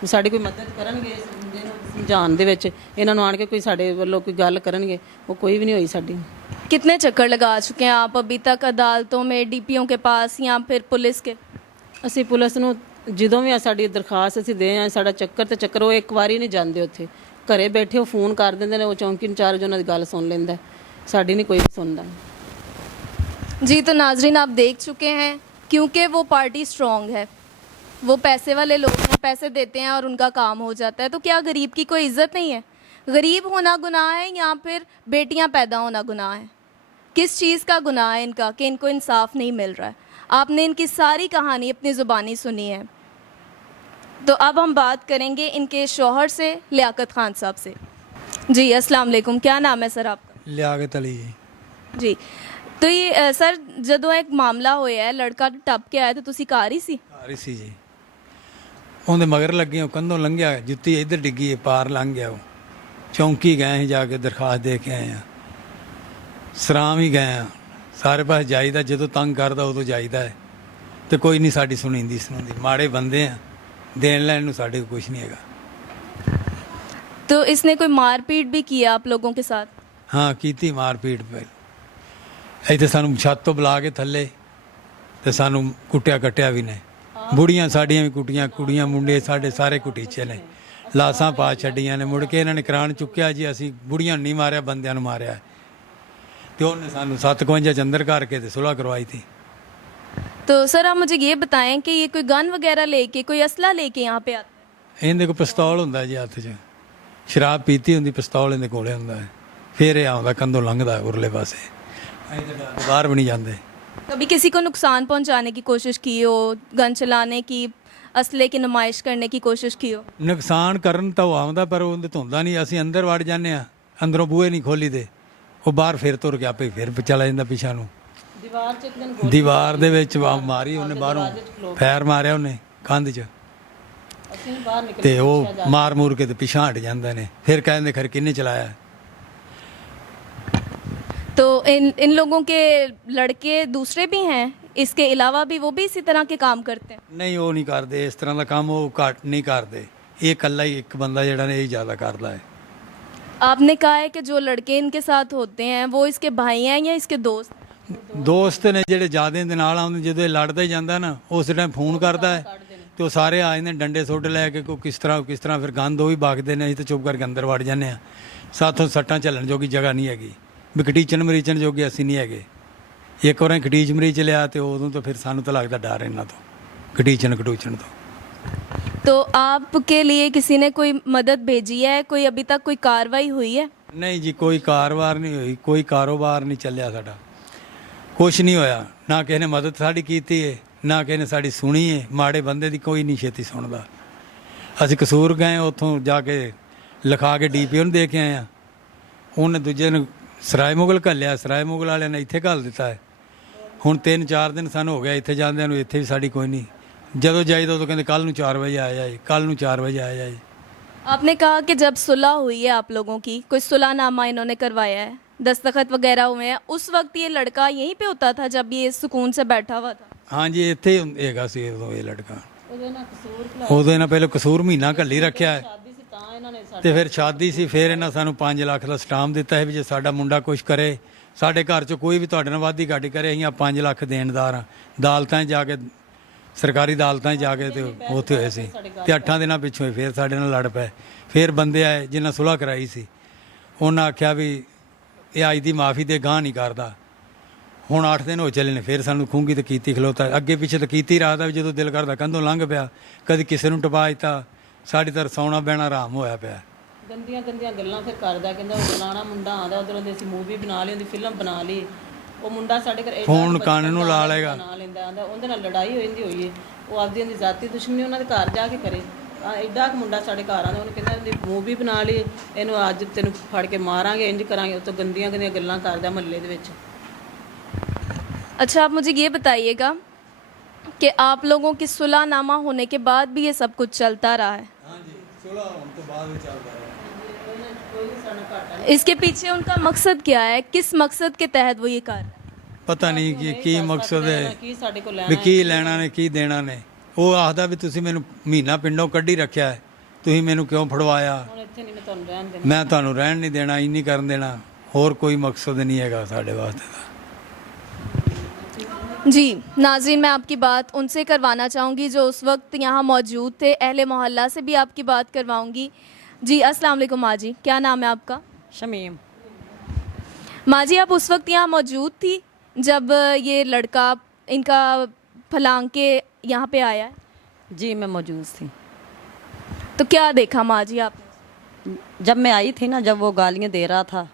ਸਾਡੀ ਕੋਈ ਮਦਦ ਕਰਨਗੇ ਇਸ ਬੰਦੇ ਨੂੰ ਸਮਝਾਉਣ ਦੇ ਵਿੱਚ, ਇਹਨਾਂ ਨੂੰ ਆਣ ਕੇ ਕੋਈ ਸਾਡੇ ਵੱਲੋਂ ਕੋਈ ਗੱਲ ਕਰਨਗੇ। ਉਹ ਕੋਈ ਵੀ ਨਹੀਂ ਹੋਈ ਸਾਡੀ। कितने चक्कर लगा चुके हैं आप अभी तक अदालतों में, डीपीओ के पास या फिर पुलिस के? ਅਸੀਂ ਪੁਲਿਸ ਨੂੰ ਜਦੋਂ ਵੀ ਸਾਡੀ ਦਰਖਾਸਤ ਅਸੀਂ ਦੇ ਆਏ, ਸਾਡਾ ਚੱਕਰ ਤੇ ਚੱਕਰ, ਉਹ ਇੱਕ ਵਾਰੀ ਨਹੀਂ ਜਾਂਦੇ ਉੱਥੇ, ਘਰੇ ਬੈਠੇ ਉਹ ਫੋਨ ਕਰ ਦਿੰਦੇ ਨੇ, ਉਹ ਚੌਂਕੀ ਇੰਚਾਰਜ ਉਹਨਾਂ ਦੀ ਗੱਲ ਸੁਣ ਲੈਂਦਾ, ਸਾਡੀ ਨਹੀਂ ਕੋਈ ਵੀ ਸੁਣਦਾ। जी तो नाजरीन आप देख चुके हैं, क्योंकि वो पार्टी स्ट्रॉन्ग है, वो पैसे वाले लोग हैं, पैसे देते हैं और उनका काम हो जाता है। तो क्या गरीब की कोई इज्जत नहीं है? गरीब होना गुनाह है या फिर बेटियां पैदा होना गुनाह है? किस चीज़ का गुनाह है इनका कि इनको इंसाफ नहीं मिल रहा है? आपने इनकी सारी कहानी अपनी ज़ुबानी सुनी है। तो अब हम बात करेंगे इनके शौहर से, लियाकत खान साहब से। जी अस्सलाम वालेकुम, क्या नाम है सर आपका? लियाकत अली जी। जी तो ये सर ਜਦੋਂ ਇੱਕ ਮਾਮਲਾ ਹੋਇਆ ਹੈ, ਲੜਕਾ ਟੱਪ ਕੇ ਆਇਆ, ਤੇ ਤੁਸੀਂ ਘਰ ਹੀ ਸੀ? ਘਰ ਹੀ ਸੀ ਜੀ। ਉਹਦੇ ਮਗਰ ਲੱਗੇ, ਉਹ ਕੰਧੋਂ ਲੰਘਿਆ, ਜੁੱਤੀ ਇੱਧਰ ਡਿੱਗੀ, ਪਾਰ ਲੰਘ ਗਿਆ। ਉਹ ਚੌਂਕੀ ਗਏ ਸੀ, ਜਾ ਕੇ ਦਰਖਾਸਤ ਦੇ ਕੇ ਆਏ ਆ, ਸਰਾਂ ਵੀ ਗਏ ਆ, ਸਾਰੇ ਪਾਸੇ ਜਾਈਦਾ। ਜਦੋਂ ਤੰਗ ਕਰਦਾ ਉਦੋਂ ਜਾਈਦਾ ਹੈ, ਤੇ ਕੋਈ ਨਹੀਂ ਸਾਡੀ ਸੁਣੀਂਦੀ। ਮਾੜੇ ਬੰਦੇ ਆ, ਦੇਣ ਲੈਣ ਨੂੰ ਸਾਡੇ ਕੋਲ ਕੁਝ ਨਹੀਂ ਹੈਗਾ। तो इसने कोई मारपीट भी किया आप लोगों के साथ? ਹਾਂ ਕੀਤੀ ਮਾਰਪੀਟ। ਪਹਿਲਾਂ ਇੱਥੇ ਸਾਨੂੰ ਛੱਤ ਤੋਂ ਬੁਲਾ ਕੇ ਥੱਲੇ, ਤੇ ਸਾਨੂੰ ਕੁੱਟਿਆ ਕੱਟਿਆ ਵੀ ਨੇ। ਬੁੜੀਆਂ ਸਾਡੀਆਂ ਵੀ ਕੁੱਟੀਆਂ, ਕੁੜੀਆਂ ਮੁੰਡੇ ਸਾਡੇ ਸਾਰੇ ਕੁਟੀਚੇ ਨੇ, ਲਾਸਾਂ ਪਾ ਛੱਡੀਆਂ ਨੇ। ਮੁੜ ਕੇ ਇਹਨਾਂ ਨੇ ਕਰਾਣ ਚੁੱਕਿਆ ਜੀ, ਅਸੀਂ ਬੁੜੀਆਂ ਨੂੰ ਨਹੀਂ ਮਾਰਿਆ, ਬੰਦਿਆਂ ਨੂੰ ਮਾਰਿਆ। ਤੇ ਉਹਨੇ ਸਾਨੂੰ 57 ਚ ਅੰਦਰ ਕਰਕੇ ਤੇ ਸੁਲ੍ਹਾ ਕਰਵਾਈ थी। तो सर आप मुझे ये बताएं कि ये कोई गन वगैरह लेके, कोई असला लेके यहाँ पे आता है? ਇਹਦੇ ਕੋਲ ਪਿਸਤੌਲ ਹੁੰਦਾ ਜੀ ਹੱਥ 'ਚ, ਸ਼ਰਾਬ ਪੀਤੀ ਹੁੰਦੀ, ਪਿਸਤੌਲ ਇਹਦੇ ਕੋਲੇ ਹੁੰਦਾ ਹੈ। ਫਿਰ ਇਹ ਆਉਂਦਾ ਕੰਧੋਂ ਲੰਘਦਾ ਉਰਲੇ ਪਾਸੇ, ਬਾਹਰ ਵੀ ਨਹੀਂ ਜਾਂਦੇ। कभी किसी को नुकसान पहुंचाने की कोशिश की हो, गन चलाने की, असले की नुमाइश करने की कोशिश की हो? ਨੁਕਸਾਨ ਕਰਨ ਤਾਂ ਉਹ ਆਉਂਦਾ, ਪਰ ਉਹਦੇ ਧੁੰਦਾ ਨਹੀਂ। ਅਸੀਂ ਅੰਦਰ ਵੜ ਜਾਂਦੇ ਆ, ਅੰਦਰੋਂ ਬੂਹੇ ਨਹੀਂ ਖੋਲੀ ਦੇ, ਉਹ ਬਾਹਰ ਫਿਰ ਤੁਰ ਕੇ ਆਪੇ ਫਿਰ ਚਲਾ ਜਾਂਦਾ ਪਿਛਾ ਨੂੰ। ਦੀਵਾਰ 'ਚ ਇੱਕ ਦਿਨ ਦੀਵਾਰ ਦੇ ਵਿੱਚ ਮਾਰੀ ਉਹਨੇ, ਬਾਹਰੋਂ ਫੈਰ ਮਾਰਿਆ ਉਹਨੇ ਕੰਧ 'ਚ, ਅਸੀਂ ਬਾਹਰ ਨਿਕਲ ਤੇ ਉਹ ਮਾਰ ਮੂਰ ਕੇ ਤੇ ਪਿਛਾਂ ਹਟ ਜਾਂਦੇ ਨੇ। ਫਿਰ ਕਹਿੰਦੇ ਖਰ ਕਿਹਨੇ ਚਲਾਇਆ। तो इन लोगों के लड़के दूसरे भी हैं, इसके अलावा भी वो भी इसी तरह के काम करते हैं? ਨਹੀਂ ਉਹ ਨਹੀਂ ਕਰਦੇ ਇਸ ਤਰ੍ਹਾਂ ਦਾ ਕੰਮ, ਉਹ ਘੱਟ ਨਹੀਂ ਕਰਦੇ। ਇਹ ਇਕੱਲਾ ਹੀ ਇੱਕ ਬੰਦਾ ਜਿਹੜਾ ਨੇ ਇਹ ਜ਼ਿਆਦਾ ਕਰਦਾ ਹੈ। आपने कहा है कि जो लड़के इनके साथ होते हैं वो इसके भाई हैं या इसके दोस्त? ਦੋਸਤ ਨੇ ਜਿਹੜੇ ਜ਼ਿਆਦੇ ਦੇ ਨਾਲ ਆਉਂਦੇ। ਜਦੋਂ ਇਹ ਲੜਦਾ ਹੀ ਜਾਂਦਾ ਨਾ, ਉਸ ਟਾਈਮ ਫੋਨ ਕਰਦਾ ਹੈ, ਤੇ ਉਹ ਸਾਰੇ ਆ ਜਾਂਦੇ ਡੰਡੇ ਸੁੱਟ ਲੈ ਕੇ, ਕੋਈ ਕਿਸ ਤਰ੍ਹਾਂ ਫਿਰ ਗੰਦ ਉਹ ਵੀ ਬਾਗਦੇ ਨੇ। ਅਸੀਂ ਤਾਂ ਚੁੱਪ ਕਰਕੇ ਅੰਦਰ ਵੜ ਜਾਂਦੇ ਆ। ਸਾਥੋਂ ਸੱਟਾਂ ਝੱਲਣ ਜੋਗੀ ਜਗ੍ਹਾ ਨਹੀਂ ਹੈਗੀ ਵੀ ਕਟੀਚਣ ਮਰੀਚਣ ਜੋਗੇ ਅਸੀਂ ਨਹੀਂ ਹੈਗੇ। ਇੱਕ ਵਾਰ ਕਟੀਚ ਮਰੀਚ ਲਿਆ ਤੇ ਉਦੋਂ ਤੋਂ ਫਿਰ ਸਾਨੂੰ ਤਾਂ ਲੱਗਦਾ ਡਰ ਇਹਨਾਂ ਤੋਂ ਕਟੀਚਣ ਕਟੂਚਣ ਤੋਂ। तो आपके लिए किसी ने कोई मदद भेजी है, कोई अभी तक कोई कार्रवाई हुई है? नहीं जी, कोई कारोबार नहीं हुई, कोई कारोबार नहीं ਚੱਲਿਆ ਸਾਡਾ, ਕੁਛ ਨਹੀਂ ਹੋਇਆ। ਨਾ ਕਿਸੇ ਨੇ ਮਦਦ ਸਾਡੀ ਕੀਤੀ ਹੈ, ਨਾ ਕਿਸੇ ਨੇ ਸਾਡੀ ਸੁਣੀ ਹੈ। ਮਾੜੇ ਬੰਦੇ ਦੀ ਕੋਈ ਨਹੀਂ ਛੇਤੀ ਸੁਣਦਾ। ਅਸੀਂ ਕਸੂਰ ਗਏ, ਉੱਥੋਂ ਜਾ ਕੇ ਲਿਖਾ ਕੇ ਡੀਪੀਓ ਨੂੰ ਦੇ ਕੇ ਆਏ ਆ। ਉਹਨੇ ਦੂਜੇ ਨੂੰ ਸਰਾਏ ਮੁਗਲ ਘੱਲਿਆ, ਸਰਾਏ ਮੁਗਲ ਵਾਲਿਆਂ ਨੇ ਇੱਥੇ ਘੱਲ ਦਿੱਤਾ ਹੈ। ਹੁਣ 3-4 ਦਿਨ ਸਾਨੂੰ ਹੋ ਗਿਆ ਇੱਥੇ ਜਾਂਦਿਆਂ ਨੂੰ, ਇੱਥੇ ਵੀ ਸਾਡੀ ਕੋਈ ਨਹੀਂ। ਜਦੋਂ ਜਾਈਦਾ ਉਦੋਂ ਕਹਿੰਦੇ ਕੱਲ ਨੂੰ 4 ਵਜੇ ਆ ਜਾਏ, ਕੱਲ ਨੂੰ 4 ਵਜੇ आ जाए। आपने कहा कि जब सुलह हुई है आप लोगों की, कोई सुलहनामा इन्होंने करवाया है, दस्तखत वगैरह हुए हैं, उस वक्त ये लड़का यहीं पे होता था जब ये सुकून से बैठा हुआ था? हाँ जी, ਇੱਥੇ ਹੈਗਾ ਸੀ ਉਦੋਂ ਇਹ ਲੜਕਾ। ਉਦੋਂ ਇਹਨਾਂ ਪਹਿਲਾਂ ਕਸੂਰ ਮਹੀਨਾ ਘੱਲੀ ਰੱਖਿਆ ਹੈ ਤੇ ਫਿਰ ਸ਼ਾਦੀ ਸੀ। ਫਿਰ ਇਹਨਾਂ ਸਾਨੂੰ 5 ਲੱਖ ਦਾ ਸਟਾਂਪ ਦਿੱਤਾ ਹੈ ਵੀ ਜੇ ਸਾਡਾ ਮੁੰਡਾ ਕੁਝ ਕਰੇ, ਸਾਡੇ ਘਰ 'ਚ ਕੋਈ ਵੀ ਤੁਹਾਡੇ ਨਾਲ ਵਾਧੀ ਘਾਟੀ ਕਰੇ, ਅਸੀਂ 5 ਲੱਖ ਦੇਣਦਾਰ ਹਾਂ। ਅਦਾਲਤਾਂ 'ਚ ਜਾ ਕੇ, ਸਰਕਾਰੀ ਅਦਾਲਤਾਂ 'ਚ ਜਾ ਕੇ ਤੇ ਉੱਥੇ ਹੋਏ ਸੀ ਤੇ 8 ਦਿਨਾਂ ਪਿੱਛੋਂ ਫਿਰ ਸਾਡੇ ਨਾਲ ਲੜ ਪਏ। ਫਿਰ ਬੰਦੇ ਆਏ ਜਿਨ੍ਹਾਂ ਸੁਲ੍ਹਾ ਕਰਾਈ ਸੀ, ਉਹਨਾਂ ਆਖਿਆ ਵੀ ਇਹ ਅੱਜ ਦੀ ਮਾਫੀ ਦੇ ਗਾਂਹ ਨਹੀਂ ਕਰਦਾ। ਹੁਣ 8 ਦਿਨ ਹੋ ਚੱਲੇ ਨੇ, ਫਿਰ ਸਾਨੂੰ ਖੂੰਗੀ ਤੇ ਕੀਤੀ ਖਲੋਤਾ। ਅੱਗੇ ਪਿੱਛੇ ਤਾਂ ਕੀਤੀ ਰਾਤ ਵੀ, ਜਦੋਂ ਦਿਲ ਕਰਦਾ ਕੰਧੋਂ ਲੰਘ ਪਿਆ, ਕਦੀ ਕਿਸੇ ਨੂੰ ਟਪਾ ਦਿੱਤਾ। ਸਾਡੀ ਤਾਂ ਸੌਣਾ ਬਹਿਣਾ ਆਰਾਮ ਹੋਇਆ ਪਿਆ। ਗੰਦੀਆਂ ਗੰਦੀਆਂ ਗੱਲਾਂ ਫਿਰ ਕਰਦਾ, ਕਹਿੰਦਾ ਉਹ ਫਲਾਣਾ ਮੁੰਡਾ ਆਉਂਦਾ ਉਧਰੋਂ ਦੀ, ਅਸੀਂ ਮੂਵੀ ਬਣਾ ਲਈ, ਉਹਦੀ ਫਿਲਮ ਬਣਾ ਲਈ। ਉਹ ਮੁੰਡਾ ਸਾਡੇ ਘਰ ਫੋਨ ਕੰਨ ਨੂੰ ਲਾ ਲਏਗਾ, ਬਣਾ ਲੈਂਦਾ, ਆਂਦਾ ਉਹਦੇ ਨਾਲ ਲੜਾਈ ਹੋ ਜਾਂਦੀ ਹੋਈ ਹੈ। ਉਹ ਆਪਦੀ ਉਹਦੀ ਜ਼ਾਤੀ ਦੁਸ਼ਮਣੀ ਉਹਨਾਂ ਦੇ ਘਰ ਜਾ ਕੇ ਕਰੇ। ਐਡਾ ਕੁ ਮੁੰਡਾ ਸਾਡੇ ਘਰ ਆਉਂਦਾ, ਉਹਨੂੰ ਕਹਿੰਦਾ ਉਹਦੀ ਮੂਵੀ ਬਣਾ ਲਈ, ਇਹਨੂੰ ਅੱਜ ਤੈਨੂੰ ਫੜ ਕੇ ਮਾਰਾਂਗੇ, ਇੰਜ ਕਰਾਂਗੇ। ਉਹ ਤੋਂ ਗੰਦੀਆਂ ਗੰਦੀਆਂ ਗੱਲਾਂ ਕਰਦਾ ਮਹੱਲੇ ਦੇ ਵਿੱਚ। अच्छा, आप मुझे ये बताइएगा कि आप लोगों की सुलहनामा होने के बाद भी ये सब कुछ चलता रहा है? हाँ जी, सुलह होने के बाद भी चलता रहा। इसके पीछे उनका मकसद क्या है? किस मकसद के तहत वो ये कर रहे हैं? ਪਤਾ ਨਹੀਂ ਕਿ ਕੀ ਮਕਸਦ ਹੈ, ਕੀ ਸਾਡੇ ਕੋਲ ਵੀ ਕੀ ਲੈਣਾ ਨੇ ਕੀ ਦੇਣਾ ਨੇ। ਉਹ ਆਖਦਾ ਵੀ ਤੁਸੀਂ ਮੈਨੂੰ ਮਹੀਨਾ ਪਿੰਡੋਂ ਕੱਢੀ ਰੱਖਿਆ ਹੈ, ਤੁਸੀਂ ਮੈਨੂੰ ਕਿਉਂ ਫੜਵਾਇਆ, ਹੁਣ ਇੱਥੇ ਨਹੀਂ ਮੈਂ ਤੁਹਾਨੂੰ ਰਹਿਣ ਦੇਣਾ, ਮੈਂ ਤੁਹਾਨੂੰ ਰਹਿਣ ਨਹੀਂ ਦੇਣਾ, ਇੰਨੀ ਕਰਨ ਦੇਣਾ। ਹੋਰ ਕੋਈ ਮਕਸਦ ਨਹੀਂ ਹੈਗਾ ਸਾਡੇ ਵਾਸਤੇ ਤਾਂ। जी नाज़रीन, मैं आपकी बात उनसे करवाना चाहूँगी जो उस वक्त यहाँ मौजूद थे। अहले मोहल्ला से भी आपकी बात करवाऊँगी। जी अस्सलाम वालेकुम माँ जी, क्या नाम है आपका? शमीम। माँ जी, आप उस वक्त यहाँ मौजूद थी जब ये लड़का इनका फलांग के यहाँ पे आया है? जी मैं मौजूद थी। तो क्या देखा माँ जी आपने? जब मैं आई थी ना, जब वो गालियाँ दे रहा था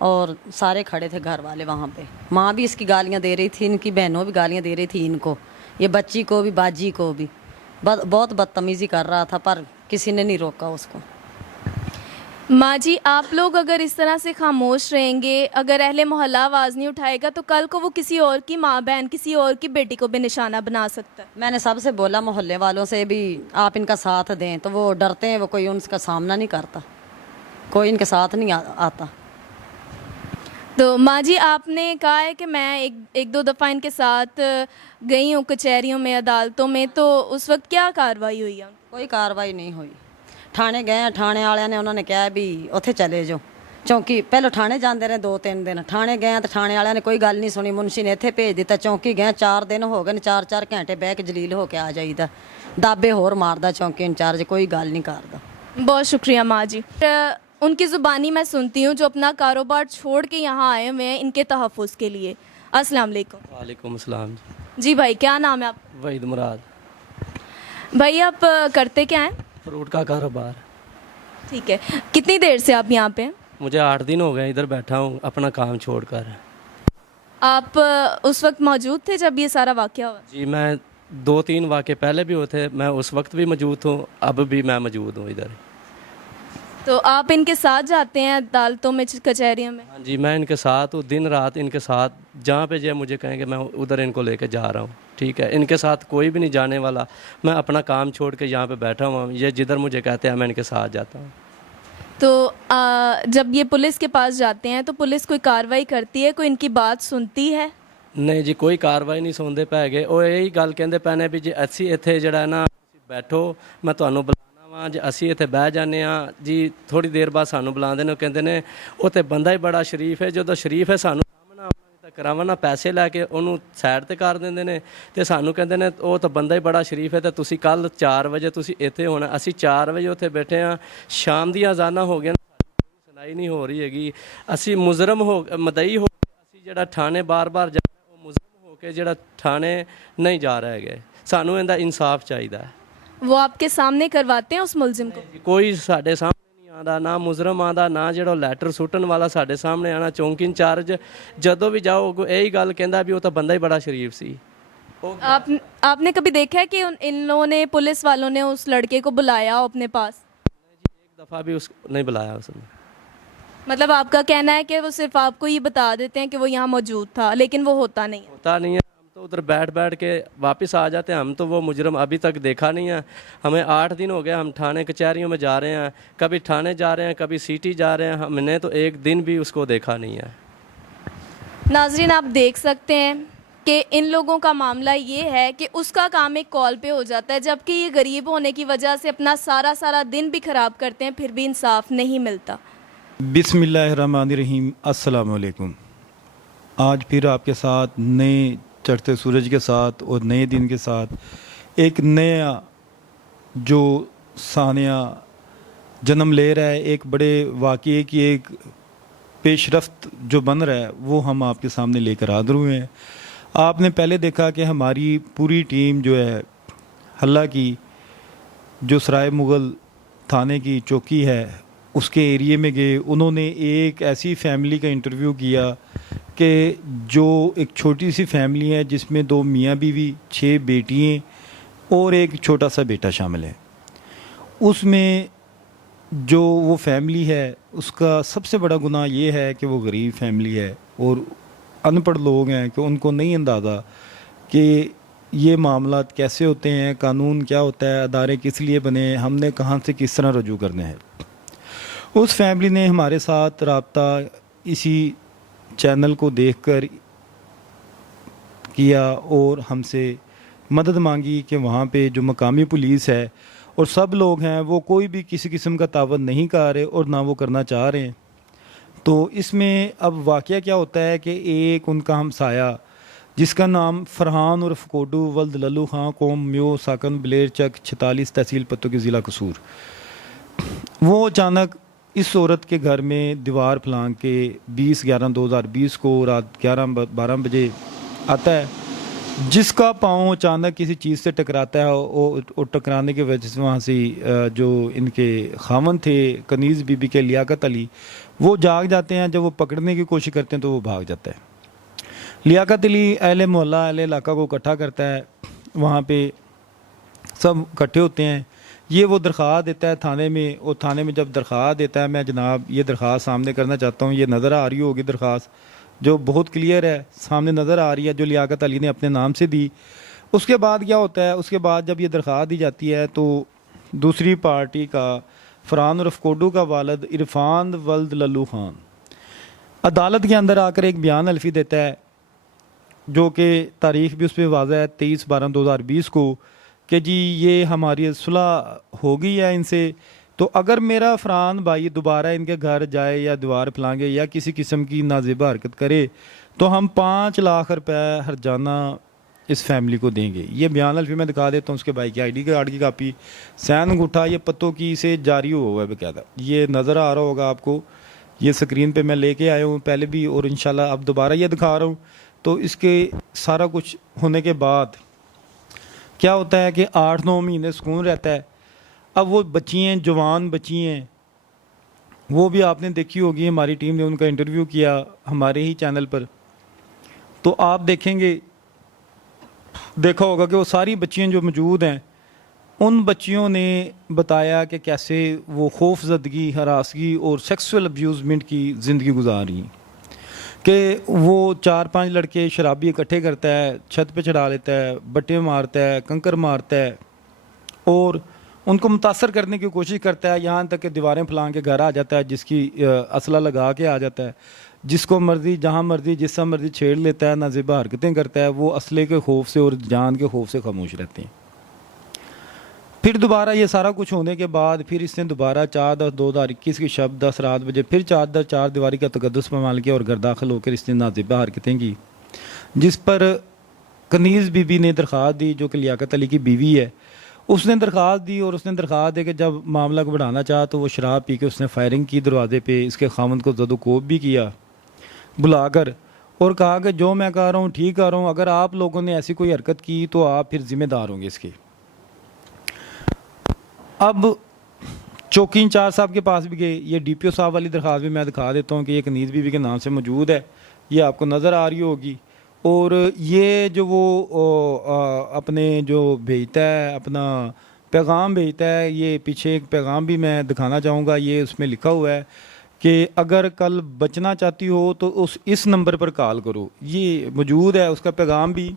और सारे खड़े थे घर वाले वहाँ पे, माँ भी इसकी गालियाँ दे रही थी, इनकी बहनों भी गालियाँ दे रही थी इनको, ये बच्ची को भी बाजी को भी। बहुत बदतमीज़ी कर रहा था, पर किसी ने नहीं रोका उसको। माँ जी, आप लोग अगर इस तरह से खामोश रहेंगे, अगर अहले मोहल्ला आवाज़ नहीं उठाएगा, तो कल को वो किसी और की माँ बहन, किसी और की बेटी को भी निशाना बना सकता है। मैंने सबसे बोला, मोहल्ले वालों से भी आप इनका साथ दें, तो वो डरते हैं, वो कोई उनका सामना नहीं करता, कोई इनके साथ नहीं आता। तो माँ जी, आपने कहा है कि मैं एक दो दफ़ा इनके साथ गई हूँ कचहरियों में, अदालतों में, तो उस वक्त क्या कार्रवाई हुई है? कोई कार्रवाई नहीं हुई। थाने गए, थाने वाले ने उन्होंने कहा भी उत्थे चले जाओ, चौंकी पहले थाने जाते रहे 2-3 दिन। थाने गए तो थाने वाले ने कोई गल नहीं सुनी, मुंशी ने इत्थे भेज दिता। चौंकी गए, 4 दिन हो गए, 4-4 घंटे बह के जलील होके आ जाईदा, दाबे होर मारदा चौंकी इंचार्ज, कोई गल नहीं करदा। बहुत शुक्रिया माँ जी। उनकी ज़ुबानी मैं सुनती हूँ जो अपना कारोबार छोड़ के यहाँ आए हुए हैं इनके तहफ़्फ़ुज़ के लिए। अस्सलाम वालेकुम। वालेकुम अस्सलाम। जी भाई, क्या नाम है आपका? वहीद मुराद। भाई आप करते क्या हैं? फ्रूट का कारोबार। ठीक है, कितनी देर से आप यहाँ पे हैं? मुझे 8 दिन हो गए इधर बैठा हूँ अपना काम छोड़कर। आप उस वक्त मौजूद थे जब ये सारा वाक़या हुआ? जी मैं 2-3 वाक़े पहले भी हुए थे, मैं उस वक्त भी मौजूद हूँ, अब भी मैं मौजूद हूँ इधर। तो आप इनके साथ जाते हैं अदालतों में, कचहरियों में? हाँ जी, मैं इनके साथ हूँ, दिन रात इनके साथ, जहाँ पे जो मुझे कहेंगे मैं उधर इनको लेके जा रहा हूँ। ठीक है, इनके साथ कोई भी नहीं जाने वाला, मैं अपना काम छोड़ के यहाँ पे बैठा हुआ हूँ, ये जिधर मुझे कहते हैं मैं इनके साथ जाता हूँ। तो जब ये पुलिस के पास जाते हैं तो पुलिस कोई कार्रवाई करती है, कोई इनकी बात सुनती है? नहीं जी, कोई कार्रवाई नहीं सुनते पै गए। ਉਹ ਇਹੀ ਗੱਲ ਕਹਿੰਦੇ ਪੈਣੇ ਵੀ ਜੇ ਅਸੀਂ ਇੱਥੇ ਜਿਹੜਾ ਨਾ ਬੈਠੋ, ਮੈਂ ਤੁਹਾਨੂੰ ਬੁਲਾਣਾ ਵਾ, ਜੇ ਅਸੀਂ ਇੱਥੇ ਬਹਿ ਜਾਂਦੇ ਆ ਜੀ, ਥੋੜੀ ਦੇਰ ਬਾਅਦ ਸਾਨੂੰ ਬੁਲਾਉਂਦੇ ਨੇ, ਕਹਿੰਦੇ ਨੇ ਉਹ ਤੇ ਬੰਦਾ ਹੀ ਬੜਾ ਸ਼ਰੀਫ ਹੈ, ਜਦੋਂ ਸ਼ਰੀਫ ਹੈ ਸਾਨੂੰ ਸਾਹਮਣਾ ਤਾਂ ਕਰਾਵਾਂ ਨਾ, ਪੈਸੇ ਲੈ ਕੇ ਉਹਨੂੰ ਸਾਈਡ ਤੇ ਕਰ ਦਿੰਦੇ ਨੇ ਤੇ ਸਾਨੂੰ ਕਹਿੰਦੇ ਨੇ ਉਹ ਤਾਂ ਬੰਦਾ ਹੀ ਬੜਾ ਸ਼ਰੀਫ ਹੈ ਤੇ ਤੁਸੀਂ ਕੱਲ 4 ਵਜੇ ਤੁਸੀਂ ਇੱਥੇ ਹੋਣਾ। ਅਸੀਂ 4 ਵਜੇ ਉੱਥੇ ਬੈਠੇ ਆ, ਸ਼ਾਮ ਦੀਆਂ ਅਜ਼ਾਨਾਂ ਹੋ ਗਈਆਂ, ਸੁਣਾਈ ਸੁਣਵਾਈ ਨਹੀਂ ਹੋ ਰਹੀ ਹੈਗੀ। ਅਸੀਂ ਮੁਜਰਮ ਹੋ ਮਦਈ ਹੋ ਕੇ ਅਸੀਂ ਜਿਹੜਾ ਥਾਣੇ ਬਾਰ-ਬਾਰ ਜਾ ਰਹੇ ਉਹ ਮੁਜਰਮ ਹੋ ਕੇ ਜਿਹੜਾ ਥਾਣੇ ਨਹੀਂ ਜਾ ਰਹੇ ਹੈਗੇ। ਸਾਨੂੰ ਇਹਦਾ ਇਨਸਾਫ ਚਾਹੀਦਾ ਹੈ। वो आपके सामने करवाते हैं उस मुलजिम को? ਕੋਈ ਸਾਡੇ ਸਾਹਮਣੇ ਨਹੀਂ ਆਉਂਦਾ, ਨਾ ਮੁਜਰਮ ਆਉਂਦਾ, ਨਾ ਜਿਹੜਾ ਲੈਟਰ ਸੁੱਟਣ ਵਾਲਾ ਸਾਡੇ ਸਾਹਮਣੇ ਆਣਾ। ਚੌਂਕੀ ਇੰਚਾਰਜ ਜਦੋਂ ਵੀ ਜਾਓ ਇਹੀ ਗੱਲ ਕਹਿੰਦਾ ਵੀ ਉਹ ਤਾਂ ਬੰਦਾ ਹੀ ਬੜਾ ਸ਼ਰੀਫ ਸੀ। आपने कभी देखा है कि इन लोगों ने, पुलिस वालों ने उस लड़के को बुलाया हो अपने पास? एक दफ़ा भी उस नहीं बुलाया उसने। मतलब आपका कहना है कि वो सिर्फ आपको ये बता देते हैं कि वो यहाँ मौजूद था, लेकिन वो होता नहीं है। होता नहीं है। हम तो उधर बैठ बैठ के वापस आ जाते हैं। हम तो वो मुजरम अभी तक देखा नहीं है। हमें 8 दिन हो गया, हम थाने कचहरियों में जा रहे हैं, कभी थाने जा रहे हैं, कभी सिटी जा रहे हैं, हमने तो एक दिन भी उसको देखा नहीं है। नाजरीन, आप देख सकते हैं कि इन लोगों का मामला ये है कि उसका काम एक कॉल पे हो जाता है, जबकि ये गरीब होने की वजह से अपना सारा दिन भी ख़राब करते हैं, फिर भी इंसाफ नहीं मिलता। बिस्मिल्लाहिर्रहमानिर्रहीम। अस्सलाम वालेकुम। आज फिर आपके साथ नए चढ़ते सूरज के साथ और नए दिन के साथ एक नया जो सानिया जन्म ले रहा है, एक बड़े वाक़ये की एक पेशरफ्त जो बन रहा है, वो हम आपके सामने लेकर हाज़िर हुए हैं। आपने पहले देखा कि हमारी पूरी टीम जो है हल्ला की, जो सराय मुग़ल थाने की चौकी है उसके एरिए में गए। उन्होंने एक ऐसी फैमिली का इंटरव्यू किया कि जो एक छोटी सी फैमिली है जिसमें 2 मियाँ बीवी, 6 बेटियाँ और एक छोटा सा बेटा शामिल है। उसमें जो वो फैमिली है उसका सबसे बड़ा गुनाह ये है कि वो गरीब फैमिली है और अनपढ़ लोग हैं कि उनको नहीं अंदाज़ा कि ये मामला कैसे होते हैं, कानून क्या होता है, अदारे किस लिए बने, हमने कहाँ से किस तरह रजू करने हैं। उस फैमिली ने हमारे साथ रब्ता इसी चैनल को देखकर किया और हमसे मदद मांगी कि वहाँ पे जो मकामी पुलिस है और सब लोग हैं वो कोई भी किसी किस्म का तावन नहीं कर रहे और ना वो करना चाह रहे हैं। तो इसमें अब वाक़या क्या होता है कि एक उनका हमसाया जिसका नाम फरहान और फकोडू वल्द लल्लू खां, कौम म्यो साकन बलेर चक 46 तहसील पत्तों के ज़िला कसूर, वो अचानक इस औरत के घर में दीवार फलांग के 20/11/2020 को रात 11-12 बजे आता है, जिसका पाँव अचानक किसी चीज़ से टकराता है और टकराने की वजह से वहाँ से जो इनके खामन थे कनीज़ बीबी के लियाकत अली, वो जाग जाते हैं। जब वो पकड़ने की कोशिश करते हैं तो वो भाग जाता है। लियाकत अली अहले मोहल्ला अहले इलाका को इकट्ठा करता है, वहाँ पे सब इकट्ठे होते हैं। ये वो दरख्वास्त देता है थाने में, और थाने में जब दरख्वास्त देता है, मैं जनाब ये दरख्वास्त सामने करना चाहता हूँ, ये नज़र आ रही होगी दरख्वास्त जो बहुत क्लियर है, सामने नज़र आ रही है, जो लियाकत अली ने अपने नाम से दी। उसके बाद क्या होता है, उसके बाद जब ये दरख्वास्त दी जाती है तो दूसरी पार्टी का फरहान और फकोडू का वालिद इरफान वल्द लल्लू खान अदालत के अंदर आकर एक बयान हल्फी देता है, जो कि तारीख भी उस पर वाज़ह है 23/12/2020 को, कि जी ये हमारी सुलह हो गई है इनसे, तो अगर मेरा फरहान भाई दोबारा इनके घर जाए या दीवार फैलाएंगे या किसी किस्म की नाजेबा हरकत करे तो हम 5 लाख रुपए हरजाना इस फैमिली को देंगे। ये बयान हल्फी मैं दिखा देता हूँ, उसके भाई की ID कार्ड की कापी, सैन अंगूठा, ये पत्तों की से जारी हुआ है बकायदा, ये नज़र आ रहा होगा आपको, ये स्क्रीन पे मैं लेके आया हूँ पहले भी और इंशाल्लाह अब दोबारा ये दिखा रहा हूँ। तो इसके सारा कुछ होने के बाद क्या होता है कि 8-9 महीने सुकून रहता है। अब वो बच्ची हैं, जवान बच्ची हैं, वो भी आपने देखी होगी, हमारी टीम ने उनका इंटरव्यू किया हमारे ही चैनल पर, तो आप देखा होगा कि वो सारी बच्चियां जो मौजूद हैं, उन बच्चियों ने बताया कि कैसे वो खौफजदगी, हरासगी और सेक्सुअल अब्यूज़मेंट की ज़िंदगी गुजार रही, कि वो 4-5 लड़के शराबी इकट्ठे करता है, छत पे चढ़ा लेता है, बट्टे मारता है, कंकर मारता है और उनको मुतासर करने की कोशिश करता है, यहाँ तक कि दीवारें फैला के घर आ जाता है, जिसकी असला लगा के आ जाता है, जिसको मर्जी जहाँ मर्जी जिस मर्जी छेड़ लेता है, नाज़ेबा हरकतें करता है। वो असले के खौफ से और जान के खौफ से खामोश रहते हैं। फिर दोबारा ये सारा कुछ होने के बाद फिर इसने दोबारा 4/10/2021 की शब 10 रात बजे फिर 4 दीवारी का तकद्दुस पामाल किया और घर दाखिल होकर इसने नाज़ेबा हरकतें की, जिस पर कनीज़ बीबी ने दरख्वास्त दी, जो कि लियाकत अली की बीवी है, उसने दरख्वास्त दी और उसने दरख्वास्त दे के जब मामला को बढ़ाना चाहा तो वो शराब पी के उसने फायरिंग की दरवाजे पे, इसके खामद को जदोकोब भी किया बुलाकर और कहा कि जो मैं कह रहा हूँ ठीक कर रहा हूँ, अगर आप लोगों ने ऐसी कोई हरकत की तो आप फिर जिम्मेदार होंगे इसके। अब चौकी इंचार्ज साहब के पास भी गए, ये DPO साहब वाली दरख्वास्त भी मैं दिखा देता हूँ कि ये कनीज़ बीबी के नाम से मौजूद है, ये आपको नज़र आ रही होगी। और ये जो वो अपने जो भेजता है, अपना पैगाम भेजता है, ये पीछे एक पैगाम भी मैं दिखाना चाहूँगा, ये उसमें लिखा हुआ है कि अगर कल बचना चाहती हो तो इस नंबर पर कॉल करो। ये मौजूद है उसका पैगाम भी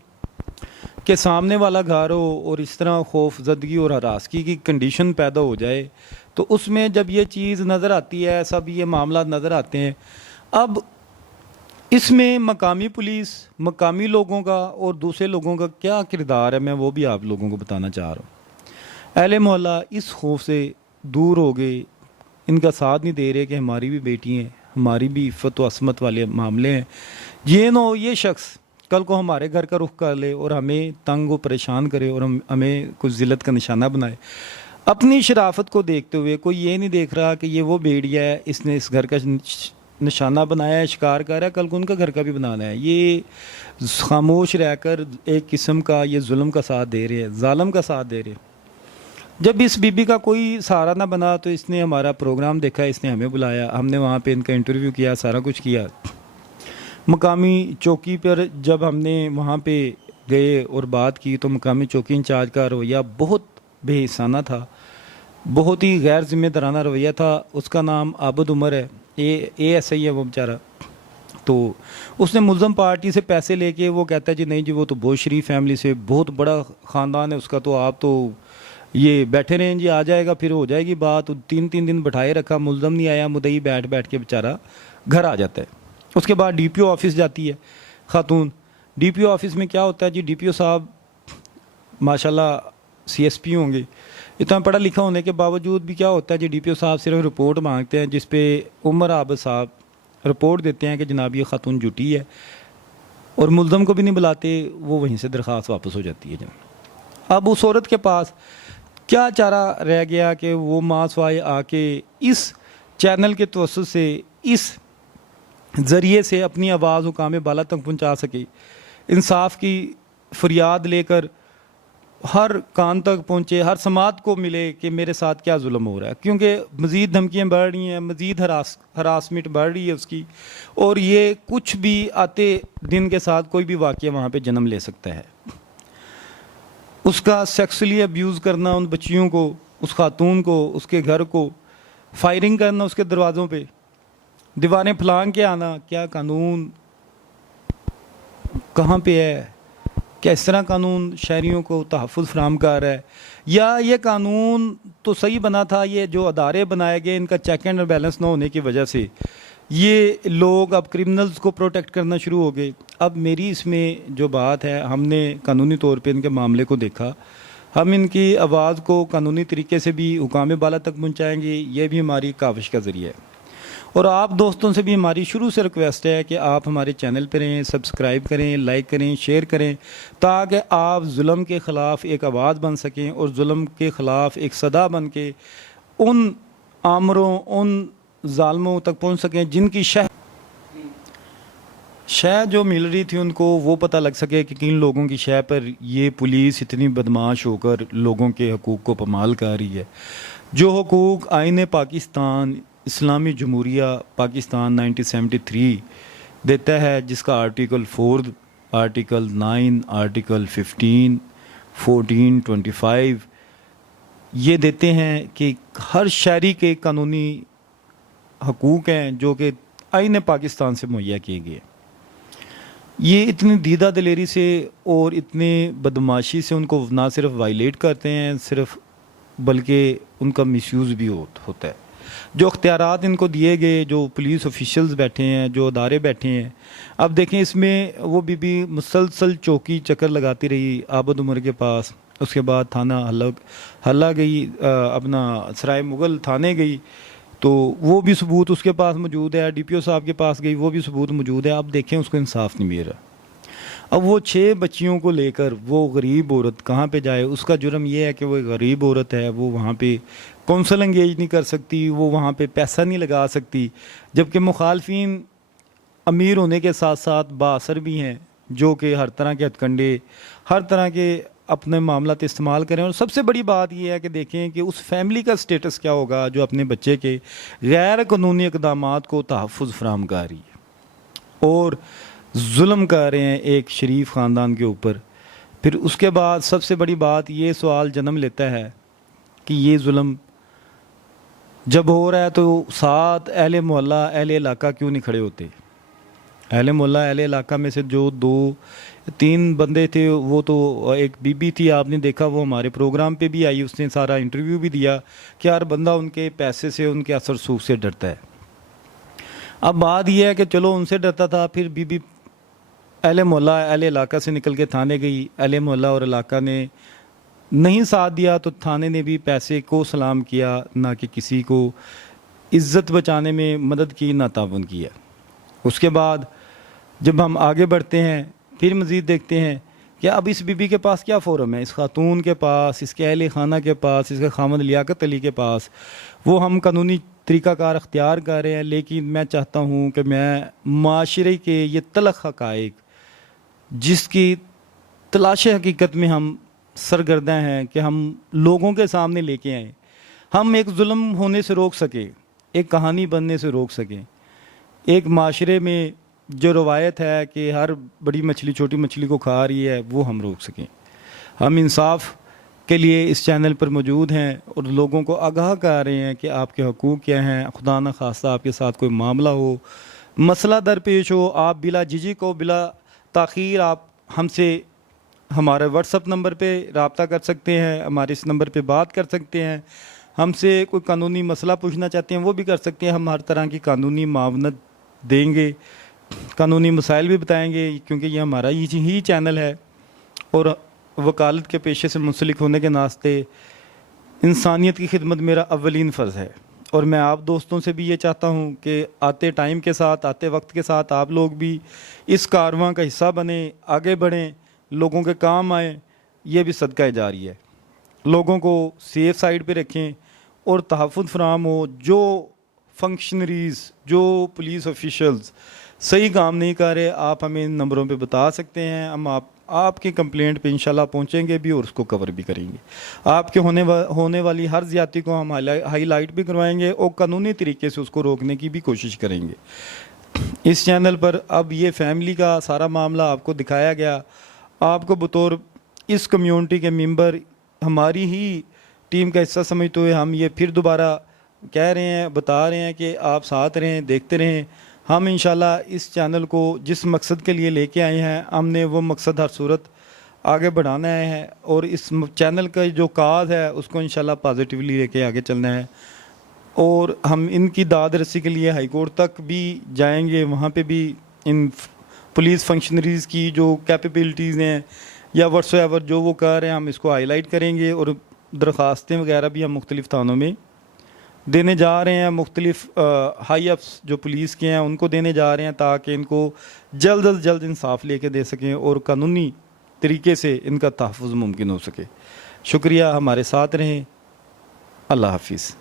कि सामने वाला घर हो और इस तरह खौफजदगी और हरासगी की कंडीशन पैदा हो जाए तो उसमें जब ये चीज़ नज़र आती है, सब ये मामला नज़र आते हैं। अब इसमें मकामी पुलिस, मकामी लोगों का और दूसरे लोगों का क्या किरदार है, मैं वो भी आप लोगों को बताना चाह रहा हूँ। अहले मोहल्ला इस खौफ से दूर हो गए, इनका साथ नहीं दे रहे कि हमारी भी बेटी हैं, हमारी भी इफ़्फ़त व असमत वाले मामले हैं। ये ना हो ये शख्स कल को हमारे घर का रुख कर ले और हमें तंग व परेशान करे और हमें कुछ ज़िल्लत का निशाना बनाए। अपनी शराफत को देखते हुए कोई ये नहीं देख रहा कि ये वो भेड़िया है, इसने इस घर का निशाना बनाया है, शिकार कर रहा है, कल को उनका घर का भी बनाना है। ये खामोश रहकर एक किस्म का ये जुल्म का साथ दे रहे हैं, जालिम का साथ दे रहे हैं। जब इस बीबी का कोई सहारा ना बना तो इसने हमारा प्रोग्राम देखा, इसने हमें बुलाया, हमने वहाँ पे इनका इंटरव्यू किया, सारा कुछ किया। मकामी चौकी पर जब हमने वहाँ पे गए और बात की तो मकामी चौकी इंचार्ज का रवैया बहुत बेहिसाना था, बहुत ही गैर जिम्मेदाराना रवैया था। उसका नाम आबद उमर है, ASI है वो बेचारा। तो उसने मुल्ज़म पार्टी से पैसे लेके वो कहता है जी नहीं जी वो तो बहुत शरीफ फैमिली से, बहुत बड़ा ख़ानदान है उसका, तो आप तो ये बैठे रहें जी, आ जाएगा फिर हो जाएगी बात। 3-3 दिन बैठाए रखा, मुल्ज़म नहीं आया, मुद्दई बैठ बैठ के बेचारा घर आ जाता है। उसके बाद DPO ऑफिस जाती है खातून। DPO ऑफिस में क्या होता है जी, DPO साहब माशाल्लाह CSP होंगे, इतना पढ़ा लिखा होने के बावजूद भी क्या होता है जी, DPO साहब सिर्फ रिपोर्ट मांगते हैं जिस पे उमर आबद साहब रिपोर्ट देते हैं कि जनाब ये खातून जुटी है, और मुल्ज़म को भी नहीं बुलाते, वो वहीं से दरख्वास्त वापस हो जाती है जनाब। अब उस औरत के पास क्या चारा रह गया कि वो मासवाए आके इस चैनल के तवस्सुत से, इस ज़रिए से अपनी आवाज़ हुकाम बाला तक पहुंचा सके, इंसाफ की फरियाद लेकर हर कान तक पहुँचे, हर समात को मिले कि मेरे साथ क्या जुल्म हो रहा है। क्योंकि मज़ीद धमकियाँ बढ़ रही हैं, मज़ीद हरासमेंट बढ़ रही है उसकी, और ये कुछ भी आते दिन के साथ कोई भी वाक़या वहाँ पे जन्म ले सकता है। उसका सेक्सुअली अब्यूज़ करना उन बच्चियों को, उस खातून को, उसके घर को, फायरिंग करना उसके दरवाज़ों पे, दीवारें फलांग के आना, क्या कानून कहाँ पे है? क्या इस तरह कानून शहरियों को तहफ़्फ़ुज़ फराहम कर रहा है? या ये कानून तो सही बना था, ये जो अदारे बनाए गए इनका चेक एंड बैलेंस ना होने की वजह से ये लोग अब क्रिमिनल्स को प्रोटेक्ट करना शुरू हो गए। अब मेरी इसमें जो बात है, हमने कानूनी तौर पे इनके मामले को देखा, हम इनकी आवाज़ को कानूनी तरीके से भी हुकाम बाला तक पहुँचाएँगे, ये भी हमारी काविश का ज़रिया है। और आप दोस्तों से भी हमारी शुरू से रिक्वेस्ट है कि आप हमारे चैनल पर रहें, सब्सक्राइब करें, लाइक करें, शेयर करें, ताकि आप जुल्म के ख़िलाफ़ एक आवाज़ बन सकें और जुल्म के ख़िलाफ़ एक सदा बन के उन आमरों, उन ज़ालिमों तक पहुंच सकें जिनकी शह जो मिल रही थी उनको, वो पता लग सके कि किन लोगों की शह पर ये पुलिस इतनी बदमाश होकर लोगों के हकूक़ को पमाल कर रही है। जो हकूक़ आईन पाकिस्तान, इस्लामी जमहूरिया पाकिस्तान 1973 देता है, जिसका आर्टिकल 4, आर्टिकल 9, आर्टिकल 15, 14, 25 ये देते हैं कि हर शहरी के कानूनी हकूक़ हैं जो कि आईन पाकिस्तान से मुहैया किए गए। ये इतनी दीदा दिलेरी से और इतने बदमाशी से उनको ना सिर्फ वायलेट करते हैं सिर्फ, बल्कि उनका मिसयूज़ भी होता है। जो अख्तियारात इनको दिए गए, जो पुलिस ऑफिशियल्स बैठे हैं, जो अदारे बैठे हैं, अब देखें इसमें वो बीबी मुसलसल चौकी चक्कर लगाती रही आबद उमर के पास, उसके बाद थाना हल्ला गई, अपना सराय मुगल थाने गई, तो वो भी सबूत उसके पास मौजूद है। DPO साहब के पास गई, वो भी सबूत मौजूद है। अब देखें उसको इंसाफ नहीं मिल रहा। अब वो 6 बच्चियों को लेकर वो गरीब औरत कहाँ पे जाए? उसका जुर्म ये है कि वो एक गरीब औरत है, वो वहाँ पे कौंसल एंगेज नहीं कर सकती, वो वहाँ पे पैसा नहीं लगा सकती, जबकि मुखालफिन अमीर होने के साथ साथ बाअसर भी हैं जो कि हर तरह के हथकंडे, हर तरह के अपने मामलात इस्तेमाल करें। और सबसे बड़ी बात यह है कि देखें कि उस फैमिली का स्टेटस क्या होगा जो अपने बच्चे के गैर कानूनी इक़दामात को तहफ़्फ़ुज़ फराहम कर रही है और जुल्म कर रहे हैं एक शरीफ ख़ानदान के ऊपर। फिर उसके बाद सबसे बड़ी बात ये सवाल जन्म लेता है कि ये जुल्म जब हो रहा है तो साथ अहले मोहल्ला अहले इलाका क्यों नहीं खड़े होते? अहले मोहल्ला अहले इलाका में से जो 2-3 बंदे थे, वो तो एक बीबी थी, आपने देखा, वो हमारे प्रोग्राम पे भी आई, उसने सारा इंटरव्यू भी दिया कि हर बंदा उनके पैसे से, उनके असर सूख से डरता है। अब बात यह है कि चलो उनसे डरता था, फिर बीबी अहले मोहल्ला अहले इलाका से निकल के थाने गई, अहले मोहल्ला और इलाका ने नहीं साथ दिया तो थाने ने भी पैसे को सलाम किया, ना कि किसी को इज्जत बचाने में मदद की, ना ताउन किया। उसके बाद जब हम आगे बढ़ते हैं फिर मज़ीद देखते हैं कि अब इस बीबी के पास क्या फ़ोरम है, इस खातून के पास, इसके अहले खाना के पास, इसके खामद लियाकत अली के पास। वो हम कानूनी तरीक़ाकार अख्तियार कर रहे हैं, लेकिन मैं चाहता हूँ कि मैं माशरे के ये तलख़ हक़ाइक़ जिसकी तलाश हकीकत में हम सरगर्दा हैं कि हम लोगों के सामने लेके आएँ, हम एक जुल्म होने से रोक सकें, एक कहानी बनने से रोक सकें। एक माशरे में जो रवायत है कि हर बड़ी मछली छोटी मछली को खा रही है, वो हम रोक सकें। हम इंसाफ के लिए इस चैनल पर मौजूद हैं और लोगों को आगाह कर रहे हैं कि आपके हकूक़ क्या हैं। खुदा न खास्ता आपके साथ कोई मामला हो, मसला दरपेश हो, आप बिला झिझक को बिला ताख़ीर आप हमसे हमारे व्हाट्सअप नंबर पे रब्ता कर सकते हैं, हमारे इस नंबर पे बात कर सकते हैं। हमसे कोई कानूनी मसला पूछना चाहते हैं वो भी कर सकते हैं। हम हर तरह की कानूनी मावनत देंगे, कानूनी मसाइल भी बताएंगे, क्योंकि ये हमारा ही चैनल है और वकालत के पेशे से मुंसलिक होने के नाते इंसानियत की खिदमत मेरा अव्वलीन फ़र्ज़ है। और मैं आप दोस्तों से भी ये चाहता हूँ कि आते टाइम के साथ, आते वक्त के साथ आप लोग भी इस कारवां का हिस्सा बने, आगे बढ़ें, लोगों के काम आएँ। ये भी सदका जारी है। लोगों को सेफ साइड पे रखें और तहफ़्फ़ुज़ फराहम हो। जो फंक्शनरीज़, जो पुलिस ऑफिशल्स सही काम नहीं कर रहे, आप हमें इन नंबरों पे बता सकते हैं। हम आपकी कंप्लेंट पे इंशाल्लाह पहुंचेंगे भी और उसको कवर भी करेंगे। आपके होने वाली हर ज़्यादती को हम हाईलाइट भी करवाएंगे और कानूनी तरीके से उसको रोकने की भी कोशिश करेंगे। इस चैनल पर अब ये फैमिली का सारा मामला आपको दिखाया गया। आपको बतौर इस कम्युनिटी के मेंबर, हमारी ही टीम का हिस्सा समझते हुए हम ये फिर दोबारा कह रहे हैं, बता रहे हैं कि आप साथ रहें, देखते रहें। हम इंशाल्लाह इस चैनल को जिस मकसद के लिए लेके आए हैं, हमने वो मकसद हर सूरत आगे बढ़ाना है और इस चैनल का जो काज है उसको इंशाल्लाह पॉजिटिवली लेके आगे चलना है। और हम इनकी दाद रसी के लिए हाई कोर्ट तक भी जाएंगे, वहाँ पे भी इन पुलिस फंक्शनरीज़ की जो कैपेबिलिटीज़ हैं या व्हाट्सएवर जो वो कर रहे हैं, हम इसको हाईलाइट करेंगे और दरख्वास्तें वगैरह भी हम मुख्तलिफ़ थानों में देने जा रहे हैं। मुख्तलिफ़ हाई अफ्स जो पुलिस के हैं उनको देने जा रहे हैं ताकि इनको जल्द अज जल्द इंसाफ लेके दे सकें और कानूनी तरीके से इनका तहफ़्फ़ुज़ मुमकिन हो सके। शुक्रिया, हमारे साथ रहें। अल्लाह हाफिज़।